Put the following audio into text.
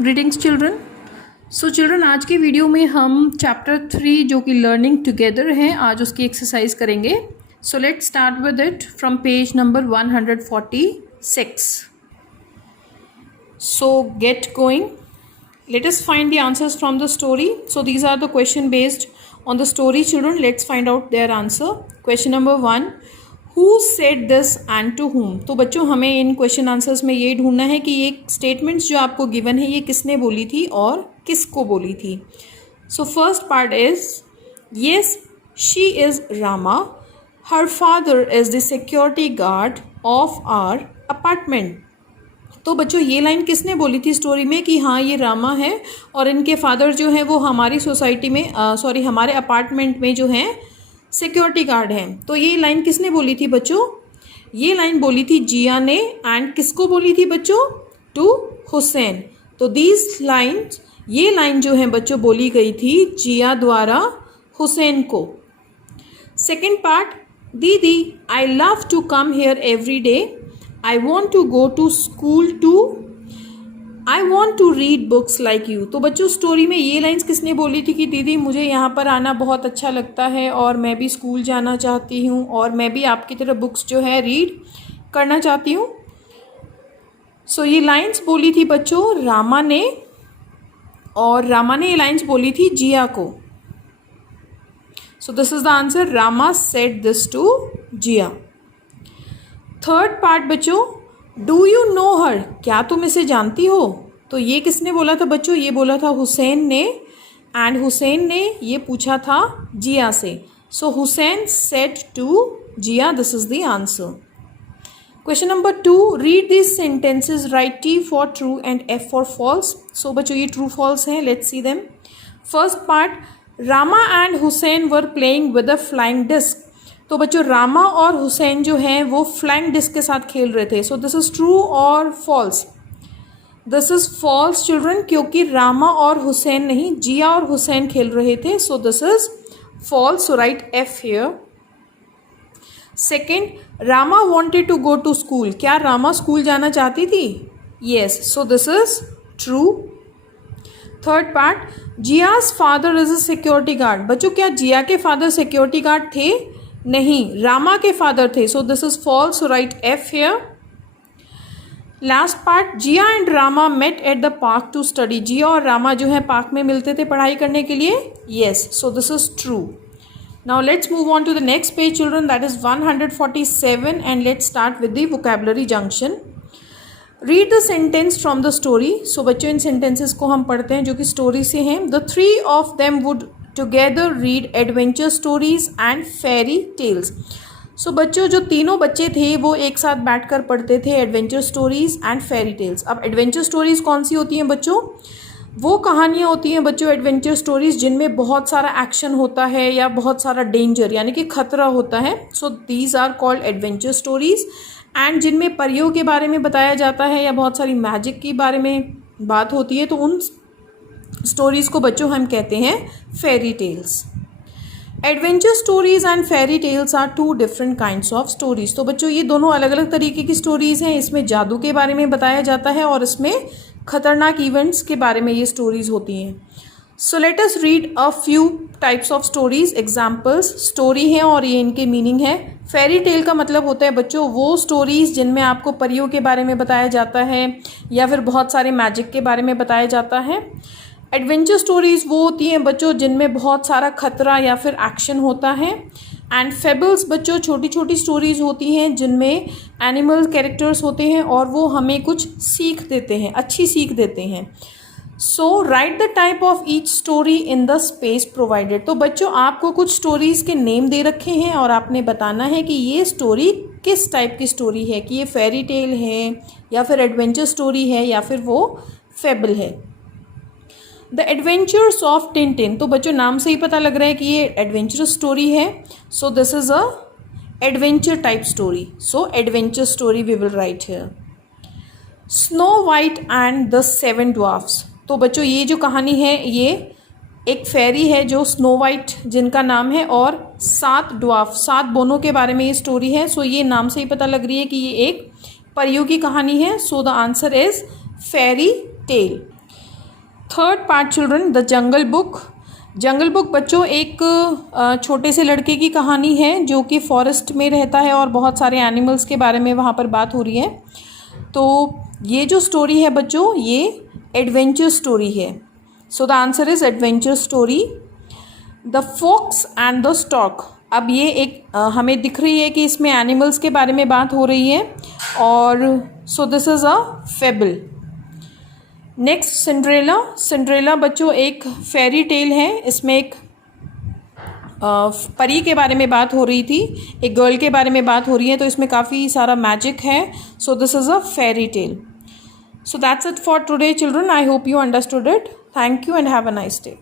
Greetings children. So children, आज के video में हम चैप्टर 3 जो कि लर्निंग टुगेदर है, आज उसकी एक्सरसाइज करेंगे। So let's start with it from page number 146। So get going, let us find the answers from the story. So these are the question based on the story, children. Let's find out their answer. Question number 1, who said this and to whom? तो बच्चों, हमें इन question answers में ये ढूंढना है कि ये statements जो आपको गिवन है ये किसने बोली थी और किसको बोली थी। So first part is, yes, she is Rama, her father is the security guard of our apartment. तो बच्चों, ये लाइन किसने बोली थी स्टोरी में कि हाँ ये रामा है और इनके फादर जो हैं वो हमारी सोसाइटी में हमारे अपार्टमेंट में जो हैं सिक्योरिटी गार्ड हैं। तो ये लाइन किसने बोली थी बच्चों? ये लाइन बोली थी जिया ने। एंड किसको बोली थी बच्चों? टू हुसैन। तो दीज लाइन्स, ये लाइन जो है बच्चों बोली गई थी जिया द्वारा हुसैन को। सेकेंड पार्ट, दीदी I love to come here every day, I want to go to school too, I want to read books like you. तो बच्चों, स्टोरी में ये लाइंस किसने बोली थी कि दीदी मुझे यहाँ पर आना बहुत अच्छा लगता है और मैं भी स्कूल जाना चाहती हूँ और मैं भी आपकी तरह बुक्स जो है रीड करना चाहती हूँ। सो ये लाइंस बोली थी बच्चों रामा ने, और रामा ने ये लाइंस बोली थी जिया को। So this is the answer, Rama said this to Jiya. Third part बच्चों, डू यू नो हर, क्या तुम इसे जानती हो? तो ये किसने बोला था बच्चों? ये बोला था हुसैन ने। एंड हुसैन ने ये पूछा था जिया से। So Hussain said to Zia, this is the answer. Question number 2, read this sentences, write T for true and F for false. So बच्चों, ये ट्रू फॉल्स हैं, let's see them. First part, Rama and Hussain were playing with a flying disc. तो बच्चों, रामा और हुसैन जो हैं वो flying disc के साथ खेल रहे थे। सो दिस इज ट्रू और false? This is false children, क्योंकि रामा और हुसैन नहीं, जिया और हुसैन खेल रहे थे। So this is false, so right F here. Second, Rama wanted to go to school, क्या रामा स्कूल जाना चाहती थी? Yes, so this is true. Third part, Jiya's father is a security guard. बच्चों, क्या जिया के फादर सिक्योरिटी गार्ड थे? नहीं, रामा के फादर थे। So this is false, so right F here. Last part, Zia and Rama met at the park to study. Zia और रामा जो है पार्क में मिलते थे पढ़ाई करने के लिए। Yes, so this is true. Now let's move on to the next page children, that is 147, and let's start with the vocabulary junction. Read the sentence from the story. So बच्चों, इन sentences को हम पढ़ते हैं जो कि story से हैं। The three of them would together read adventure stories and fairy tales. So बच्चों, जो तीनों बच्चे थे वो एक साथ बैठकर पढ़ते थे adventure stories and fairy tales. अब एडवेंचर स्टोरीज कौन सी होती हैं बच्चों? वो कहानियाँ होती हैं बच्चों एडवेंचर स्टोरीज जिनमें बहुत सारा एक्शन होता है या बहुत सारा डेंजर यानी कि खतरा होता है। So these are called adventure stories. And जिनमें परियों के बारे में बताया जाता है या बहुत सारी मैजिक के बारे में बात होती है, तो उन स्टोरीज को बच्चों हम कहते हैं fairy tales. Adventure stories and fairy tales are two different kinds of stories. तो बच्चों, ये दोनों अलग अलग तरीके की स्टोरीज हैं। इसमें जादू के बारे में बताया जाता है और इसमें खतरनाक इवेंट्स के बारे में ये स्टोरीज होती हैं। So let us read a few types of stories. Examples story हैं और ये इनके मीनिंग है। फेरी टेल का मतलब होता है बच्चों वो स्टोरीज जिनमें आपको परियों के बारे में बताया जाता है या फिर बहुत सारे मैजिक के बारे में बताया जाता है। एडवेंचर स्टोरीज वो होती हैं बच्चों जिनमें बहुत सारा खतरा या फिर एक्शन होता है। एंड फेबल्स बच्चों छोटी छोटी स्टोरीज होती हैं जिनमें एनिमल कैरेक्टर्स होते हैं और वो हमें कुछ सीख देते हैं, अच्छी सीख देते हैं। So write the type of each story in the space provided. तो बच्चों, आपको कुछ स्टोरीज के नेम दे रखे हैं और आपने बताना है कि ये स्टोरी किस टाइप की स्टोरी है, कि ये फेरी टेल है या फिर एडवेंचर स्टोरी है या फिर वो फेबल है। The adventures of Tintin. तो बच्चों, नाम से ही पता लग रहा है कि ये एडवेंचरस स्टोरी है। So this is a adventure type story. So adventure story we will write here. Snow White and the seven dwarfs. तो बच्चों, ये जो कहानी है ये एक फेरी है जो स्नो वाइट जिनका नाम है और 7 ड्वार्फ, 7 बोनों के बारे में ये स्टोरी है। सो ये नाम से ही पता लग रही है कि ये एक परियों की कहानी है। So the answer is fairy tale. Third part children, the jungle book. Jungle book बच्चों एक छोटे से लड़के की कहानी है जो कि फॉरेस्ट में रहता है और बहुत सारे एनिमल्स के बारे में वहाँ पर बात हो रही है। तो ये जो स्टोरी है बच्चों, ये एडवेंचर स्टोरी है। So the answer is adventure story. The fox and the stork. अब ये एक हमें दिख रही है कि इसमें एनिमल्स के बारे में बात हो रही है, और so this is a fable. Next Cinderella. Cinderella बच्चों एक फेरी टेल है। इसमें एक परी के बारे में बात हो रही थी, एक गर्ल के बारे में बात हो रही है, तो इसमें काफ़ी सारा मैजिक है। So this is a fairy tale. So that's it for today, children. I hope you understood it. Thank you and have a nice day.